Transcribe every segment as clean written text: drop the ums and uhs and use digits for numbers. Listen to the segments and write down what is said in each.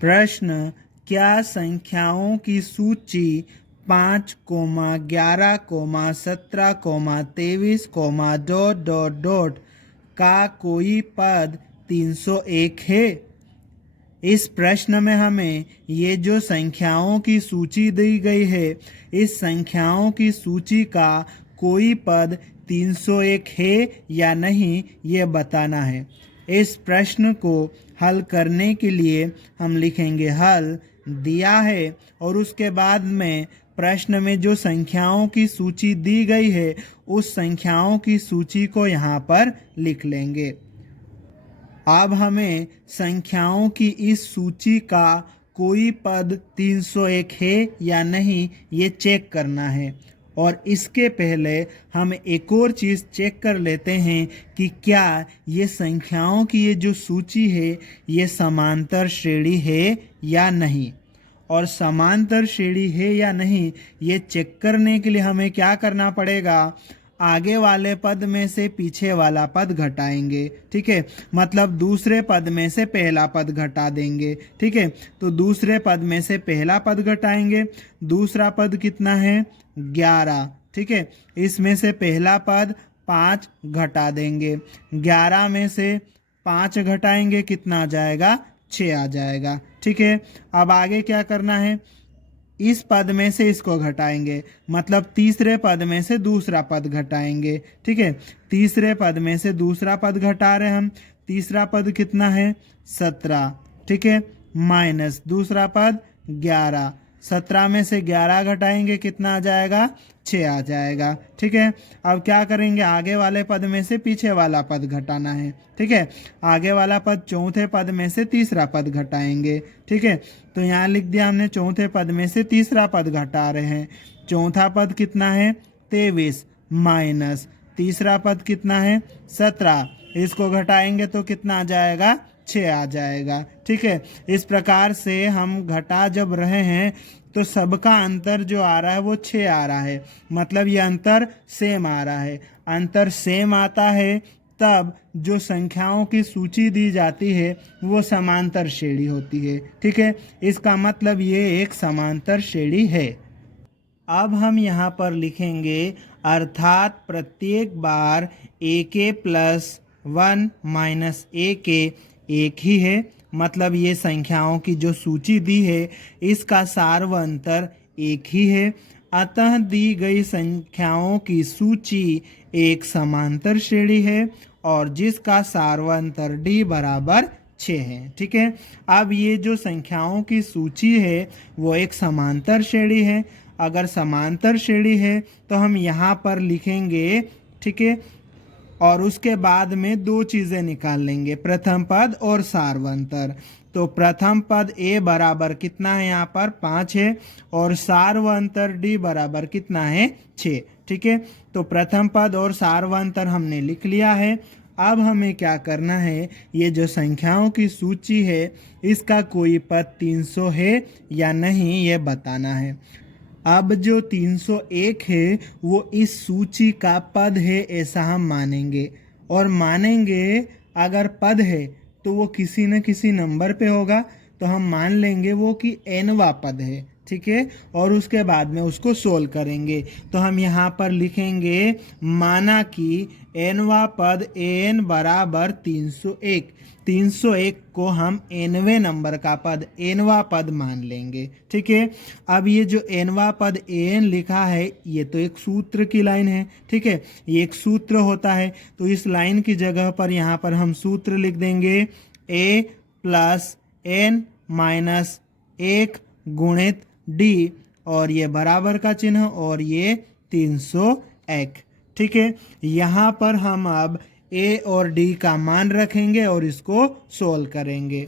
प्रश्न, क्या संख्याओं की सूची 5, 11, 17, 23, डॉट डॉट डॉट का कोई पद 301 है? इस प्रश्न में हमें ये जो संख्याओं की सूची दी गई है, इस संख्याओं की सूची का कोई पद 301 है या नहीं, ये बताना है। इस प्रश्न को हल करने के लिए हम लिखेंगे हल दिया है और उसके बाद में प्रश्न में जो संख्याओं की सूची दी गई है उस संख्याओं की सूची को यहाँ पर लिख लेंगे। अब हमें संख्याओं की इस सूची का कोई पद 301 है या नहीं, ये चेक करना है। और इसके पहले हम एक और चीज़ चेक कर लेते हैं कि क्या ये संख्याओं की ये जो सूची है ये समांतर श्रेणी है या नहीं। और समांतर श्रेणी है या नहीं ये चेक करने के लिए हमें क्या करना पड़ेगा, आगे वाले पद में से पीछे वाला पद घटाएंगे। ठीक है, मतलब दूसरे पद में से पहला पद घटा देंगे। ठीक है, तो दूसरे पद में से पहला पद घटाएंगे। दूसरा पद कितना है, 11। ठीक है, इसमें से पहला पद 5 घटा देंगे। 11 में से 5 घटाएंगे, कितना आ जाएगा, 6 आ जाएगा। ठीक है, अब आगे क्या करना है, इस पद में से इसको घटाएंगे, मतलब तीसरे पद में से दूसरा पद घटाएंगे। ठीक है, तीसरे पद में से दूसरा पद घटा रहे हम। तीसरा पद कितना है, 17। ठीक है, माइनस दूसरा पद 11। 17 में से 11 घटाएंगे, कितना आ जाएगा, 6 आ जाएगा। ठीक है, अब क्या करेंगे, आगे वाले पद में से पीछे वाला पद घटाना है। ठीक है, आगे वाला पद चौथे पद में से तीसरा पद घटाएंगे। ठीक है, तो यहाँ लिख दिया हमने, चौथे पद में से तीसरा पद घटा रहे हैं। चौथा पद कितना है, 23, माइनस तीसरा पद कितना है, 17। इसको घटाएंगे तो कितना आ जाएगा, 6 आ जाएगा। ठीक है, इस प्रकार से हम घटा जब रहे हैं तो सबका अंतर जो आ रहा है वो 6 आ रहा है, मतलब ये अंतर सेम आ रहा है। अंतर सेम आता है तब जो संख्याओं की सूची दी जाती है वो समांतर श्रेणी होती है। ठीक है, इसका मतलब ये एक समांतर श्रेणी है। अब हम यहाँ पर लिखेंगे अर्थात प्रत्येक बार AK प्लस 1 माइनस AK एक ही है, मतलब ये संख्याओं की जो सूची दी है इसका सार्वंतर एक ही है। अतः दी गई संख्याओं की सूची एक समांतर श्रेणी है और जिसका सार्वंतर D बराबर 6 है। ठीक है, अब ये जो संख्याओं की सूची है वो एक समांतर श्रेणी है। अगर समांतर श्रेणी है तो हम यहाँ पर लिखेंगे, ठीक है, और उसके बाद में दो चीज़ें निकाल लेंगे, प्रथम पद और सार्वंतर। तो प्रथम पद A बराबर कितना है, यहाँ पर 5 है, और सार्वंतर D बराबर कितना है, 6। ठीक है, तो प्रथम पद और सार्वंतर हमने लिख लिया है। अब हमें क्या करना है, ये जो संख्याओं की सूची है इसका कोई पद 300 है या नहीं, ये बताना है। अब जो 301 है वो इस सूची का पद है ऐसा हम मानेंगे, और मानेंगे अगर पद है तो वो किसी न किसी नंबर पे होगा, तो हम मान लेंगे वो कि nवा पद है। ठीक है, और उसके बाद में उसको सोल्व करेंगे। तो हम यहाँ पर लिखेंगे माना कि nवा पद n बराबर 301। 301 को हम nवें नंबर का पद, nवा पद मान लेंगे। ठीक है, अब ये जो nवा पद an लिखा है ये तो एक सूत्र की लाइन है। ठीक है, ये एक सूत्र होता है, तो इस लाइन की जगह पर यहाँ पर हम सूत्र लिख देंगे a प्लस n माइनस 1 गुणित D, और ये बराबर का चिन्ह और ये 301। ठीक है, यहाँ पर हम अब A और D का मान रखेंगे और इसको सोल्व करेंगे।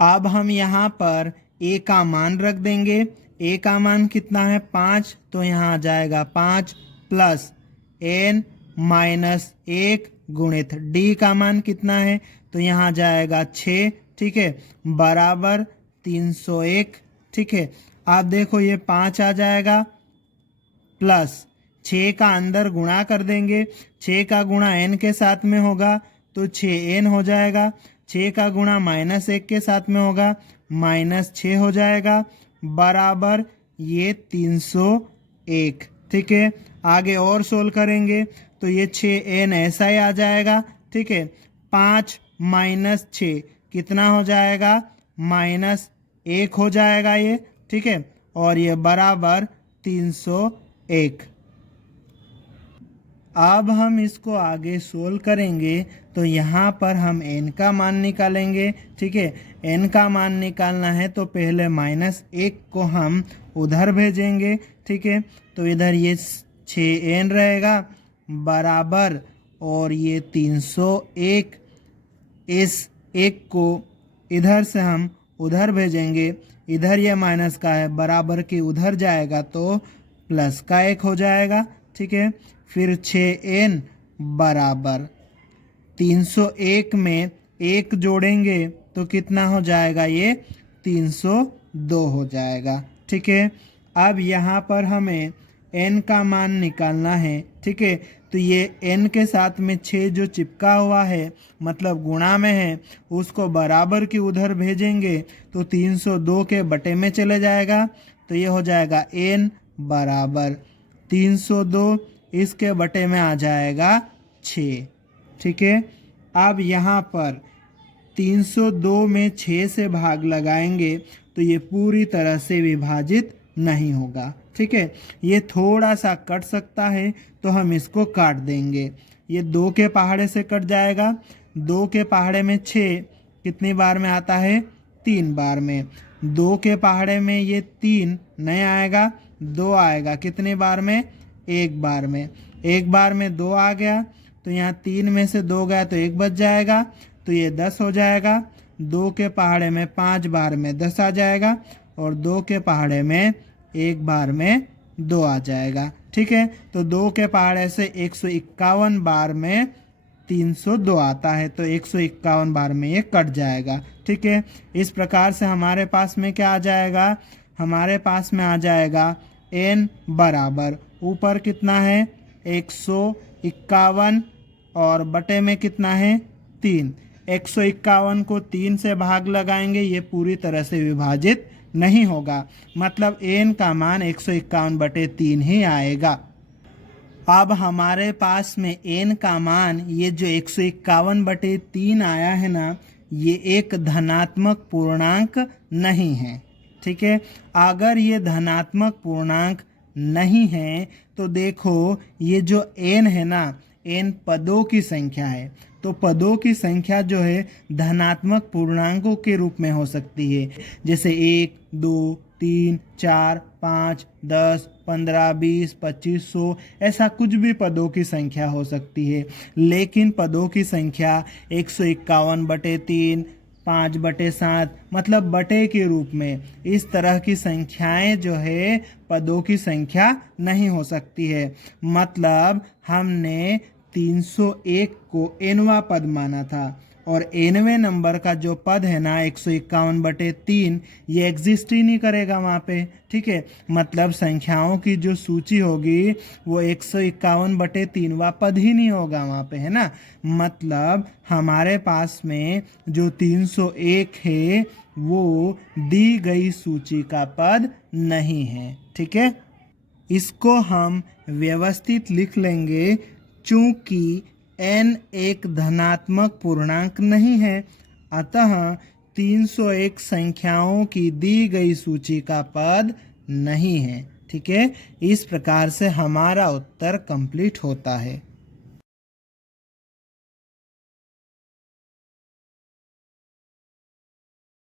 अब हम यहाँ पर A का मान रख देंगे। A का मान कितना है, 5, तो यहाँ आ जाएगा 5 प्लस n माइनस 1 गुणित D का मान कितना है, तो यहाँ जाएगा 6। ठीक है, बराबर 301। ठीक है, आप देखो ये 5 आ जाएगा प्लस 6 का अंदर गुणा कर देंगे, 6 का गुणा n के साथ में होगा तो 6n हो जाएगा। 6 का गुणा -1 के साथ में होगा, -6 हो जाएगा, बराबर ये 301। ठीक है, आगे और सोल्व करेंगे तो ये 6n ऐसा ही आ जाएगा। ठीक है, 5 - 6 कितना हो जाएगा, -1 हो जाएगा ये। ठीक है, और ये बराबर 301। अब हम इसको आगे सोल्व करेंगे तो यहाँ पर हम n का मान निकालेंगे। ठीक है, n का मान निकालना है तो पहले -1 को हम उधर भेजेंगे। ठीक है, तो इधर ये 6n रहेगा, बराबर, और ये 301, इस 1 को इधर से हम उधर भेजेंगे, इधर ये माइनस का है, बराबर के उधर जाएगा तो प्लस का 1 हो जाएगा। ठीक है, फिर 6n बराबर 301 में 1 जोड़ेंगे तो कितना हो जाएगा, ये 302 हो जाएगा। ठीक है, अब यहाँ पर हमें n का मान निकालना है। ठीक है, तो ये n के साथ में 6 जो चिपका हुआ है, मतलब गुणा में है, उसको बराबर की उधर भेजेंगे तो 302 के बटे में चले जाएगा, तो ये हो जाएगा n बराबर 302, इसके बटे में आ जाएगा 6। ठीक है, अब यहाँ पर 302 में 6 से भाग लगाएंगे तो ये पूरी तरह से विभाजित नहीं होगा। ठीक है, ये थोड़ा सा कट सकता है तो हम इसको काट देंगे। ये 2 के पहाड़े से कट जाएगा। 2 के पहाड़े में 6 कितनी बार में आता है, 3 बार में। 2 के पहाड़े में ये 3 नहीं आएगा, 2 आएगा, कितनी बार में, 1 बार में। 1 बार में 2 आ गया तो यहाँ 3 में से 2 गया तो 1 बच जाएगा, तो ये 10 हो जाएगा। 2 के पहाड़े में 5 बार में 10 आ जाएगा, और 2 के पहाड़े में 1 बार में 2 आ जाएगा। ठीक है, तो 2 के पहाड़े से 151 बार में 302 आता है, तो 151 बार में ये कट जाएगा। ठीक है, इस प्रकार से हमारे पास में क्या आ जाएगा, हमारे पास में आ जाएगा n बराबर, ऊपर कितना है 151 और बटे में कितना है 3। 151 को 3 से भाग लगाएंगे, ये पूरी तरह से विभाजित नहीं होगा, मतलब n का मान 151/3 ही आएगा। अब हमारे पास में n का मान ये जो 151/3 आया है ना, ये एक धनात्मक पूर्णांक नहीं है। ठीक है, अगर ये धनात्मक पूर्णांक नहीं है तो देखो ये जो n है ना, n पदों की संख्या है, तो पदों की संख्या जो है धनात्मक पूर्णांकों के रूप में हो सकती है, जैसे 1, 2, 3, 4, 5, 10, 15, 20, 25, 100, ऐसा कुछ भी पदों की संख्या हो सकती है। लेकिन पदों की संख्या 151/3, 5/7, मतलब बटे के रूप में, इस तरह की संख्याएं जो है पदों की संख्या नहीं हो सकती है। मतलब हमने 301 को nवां पद माना था, और nवें नंबर का जो पद है ना 151/3, ये एग्जिस्ट ही नहीं करेगा वहाँ पे। ठीक है, मतलब संख्याओं की जो सूची होगी वो 151/3वां पद ही नहीं होगा वहाँ पे, है ना। मतलब हमारे पास में जो 301 है वो दी गई सूची का पद नहीं है। ठीक है, इसको हम व्यवस्थित लिख लेंगे, चूंकि n एक धनात्मक पूर्णांक नहीं है, अतः 301 संख्याओं की दी गई सूची का पद नहीं है। ठीक है, इस प्रकार से हमारा उत्तर कंप्लीट होता है।